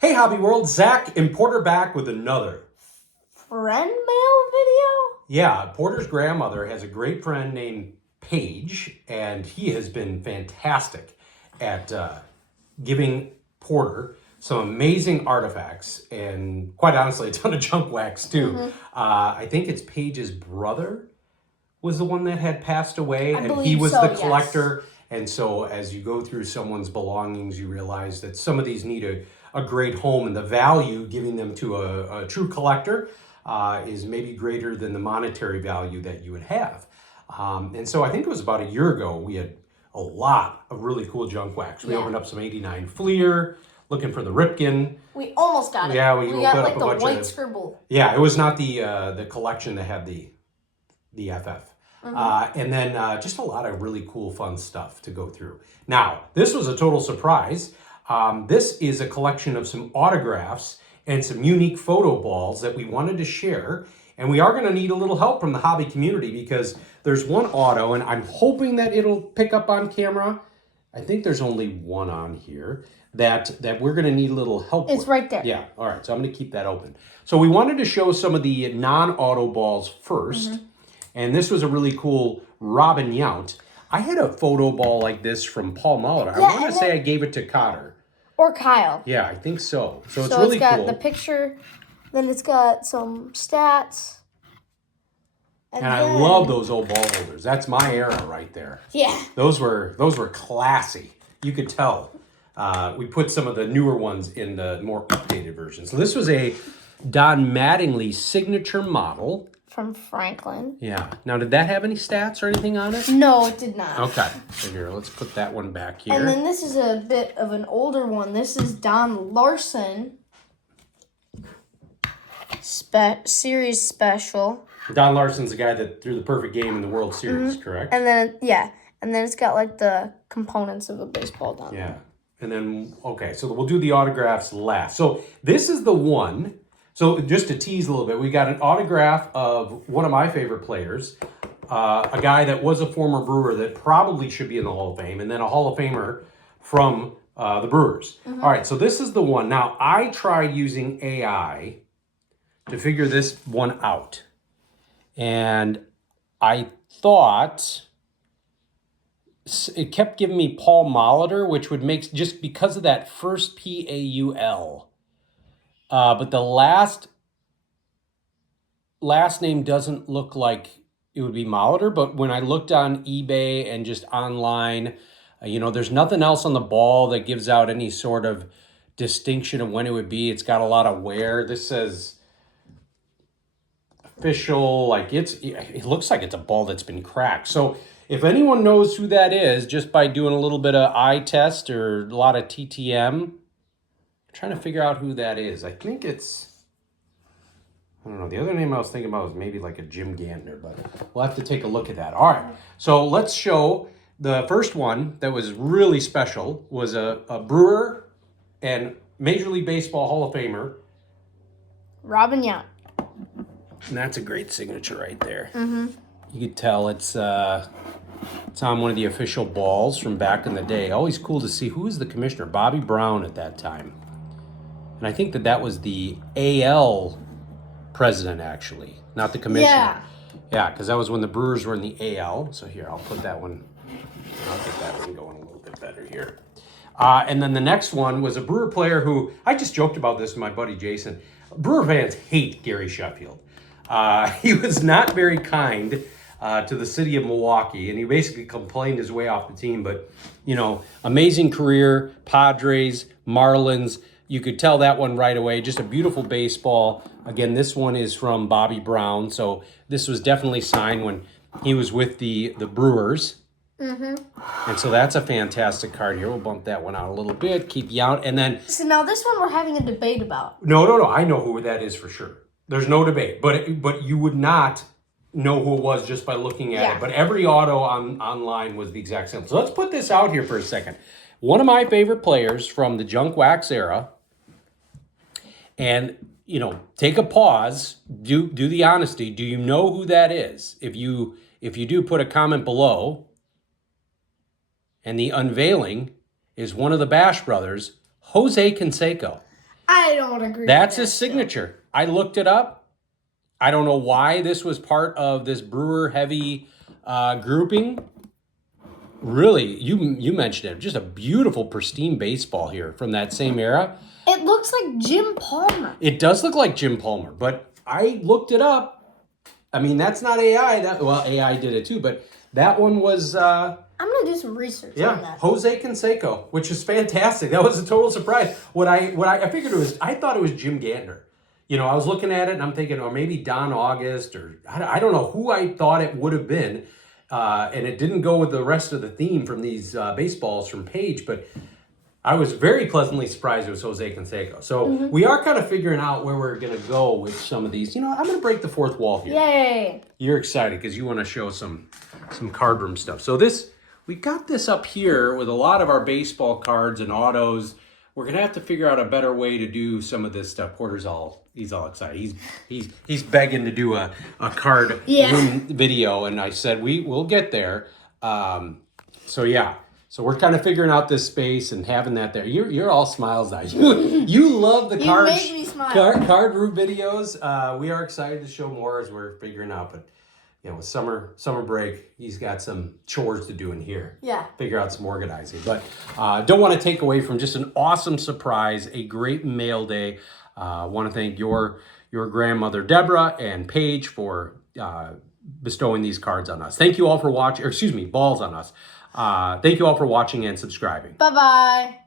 Hey Hobby World, Zach and Porter back with another. Friend mail video? Yeah, Porter's grandmother has a great friend named Paige, and he has been fantastic at giving Porter some amazing artifacts and, quite honestly, a ton of junk wax too. I think it's Paige's brother was the one that had passed away, and he was the collector. Yes. And so as you go through someone's belongings, you realize that some of these need a great home, and the value giving them to a true collector is maybe greater than the monetary value that you would have. And so I think it was about a year ago, we had a lot of really cool junk wax. We opened up some 89 Fleer, looking for the Ripken. We almost got it. Yeah, we got up like a the bunch white of, scribble. Yeah, it was not the collection that had the FF. And then just a lot of really cool, fun stuff to go through. Now, this was a total surprise. This is a collection of some autographs and some unique photo balls that we wanted to share. And we are going to need a little help from the hobby community because there's one auto, and I'm hoping that it'll pick up on camera. I think there's only one on here that we're going to need a little help with. It's right there. Yeah, all right, so I'm going to keep that open. So we wanted to show some of the non-auto balls first. And this was a really cool Robin Yount. I had a photo ball like this from Paul Molitor. I want to say I gave it to Cotter. Or Kyle. Yeah, I think so. So it's really got cool. the picture, then it's got some stats. And I love those old ball holders. That's my era right there. Yeah. Those were classy. You could tell. We put some of the newer ones in the more updated version. So this was a Don Mattingly signature model. From Franklin. Yeah. Now, did that have any stats or anything on it? No, it did not. Okay. So here, let's put that one back here. And then this is a bit of an older one. This is Don Larson. Series special. Don Larson's the guy that threw the perfect game in the World Series, correct? And then, and then it's got like the components of a baseball down there. Yeah. And then, okay, so we'll do the autographs last. So this is the one. So just to tease a little bit, we got an autograph of one of my favorite players, a guy that was a former Brewer that probably should be in the Hall of Fame, and then a Hall of Famer from the Brewers. All right, so this is the one. Now, I tried using AI to figure this one out. And I thought it kept giving me Paul Molitor, which would make, just because of that first Paul. But the last name doesn't look like it would be Molitor. But when I looked on eBay and just online, there's nothing else on the ball that gives out any sort of distinction of when it would be. It's got a lot of wear. This says official, like it looks like it's a ball that's been cracked. So if anyone knows who that is, just by doing a little bit of eye test or a lot of TTM, trying to figure out who that is. I think it's, I don't know. The other name I was thinking about was maybe like a Jim Gantner, but we'll have to take a look at that. All right. So let's show the first one that was really special was a Brewer and Major League Baseball Hall of Famer. Robin Yount. And that's a great signature right there. You could tell it's on one of the official balls from back in the day. Always cool to see who was the commissioner, Bobby Brown at that time. And I think that was the AL president, actually, not the commissioner. Yeah, because that was when the Brewers were in the AL. So here, I'll put that one. I'll get that one going a little bit better here. And then the next one was a Brewer player who, I just joked about this with my buddy Jason. Brewer fans hate Gary Sheffield. He was not very kind to the city of Milwaukee, and he basically complained his way off the team. But, amazing career, Padres, Marlins. You could tell that one right away. Just a beautiful baseball. Again, this one is from Bobby Brown. So this was definitely signed when he was with the Brewers. And so that's a fantastic card here. We'll bump that one out a little bit, keep you out. And then... So now this one we're having a debate about. No. I know who that is for sure. There's no debate. But you would not know who it was just by looking at it. But every auto online was the exact same. So let's put this out here for a second. One of my favorite players from the junk wax era. And, take a pause, do the honesty. Do you know who that is? If you do, put a comment below. And the unveiling is one of the Bash brothers, Jose Canseco. I don't agree. That's with his signature. I looked it up. I don't know why this was part of this Brewer heavy grouping. Really, you mentioned it. Just a beautiful, pristine baseball here from that same era. It looks like Jim Palmer. It does look like Jim Palmer, but I looked it up. I mean, that's not AI. AI did it too, but that one was. I'm gonna do some research on that. Jose Canseco, which is fantastic. That was a total surprise. What I figured it was. I thought it was Jim Gantner. You know, I was looking at it and I'm thinking, or maybe Don August, or I don't know who I thought it would have been. And it didn't go with the rest of the theme from these baseballs from Paige, but I was very pleasantly surprised it was Jose Canseco. So we are kind of figuring out where we're going to go with some of these. You know, I'm going to break the fourth wall here. Yay! You're excited because you want to show some card room stuff. So we got this up here with a lot of our baseball cards and autos. We're going to have to figure out a better way to do some of this stuff. Porter's he's all excited. He's begging to do a card room video, and I said we'll get there. So so we're kind of figuring out this space and having that there. You're all smiles now. You love the card room videos. We are excited to show more as we're figuring out, but you know, with summer break, he's got some chores to do in here. Yeah. Figure out some organizing. But don't want to take away from just an awesome surprise, a great mail day. Want to thank your grandmother, Deborah, and Paige for bestowing these cards on us. Thank you all for watching, balls on us. Thank you all for watching and subscribing. Bye-bye.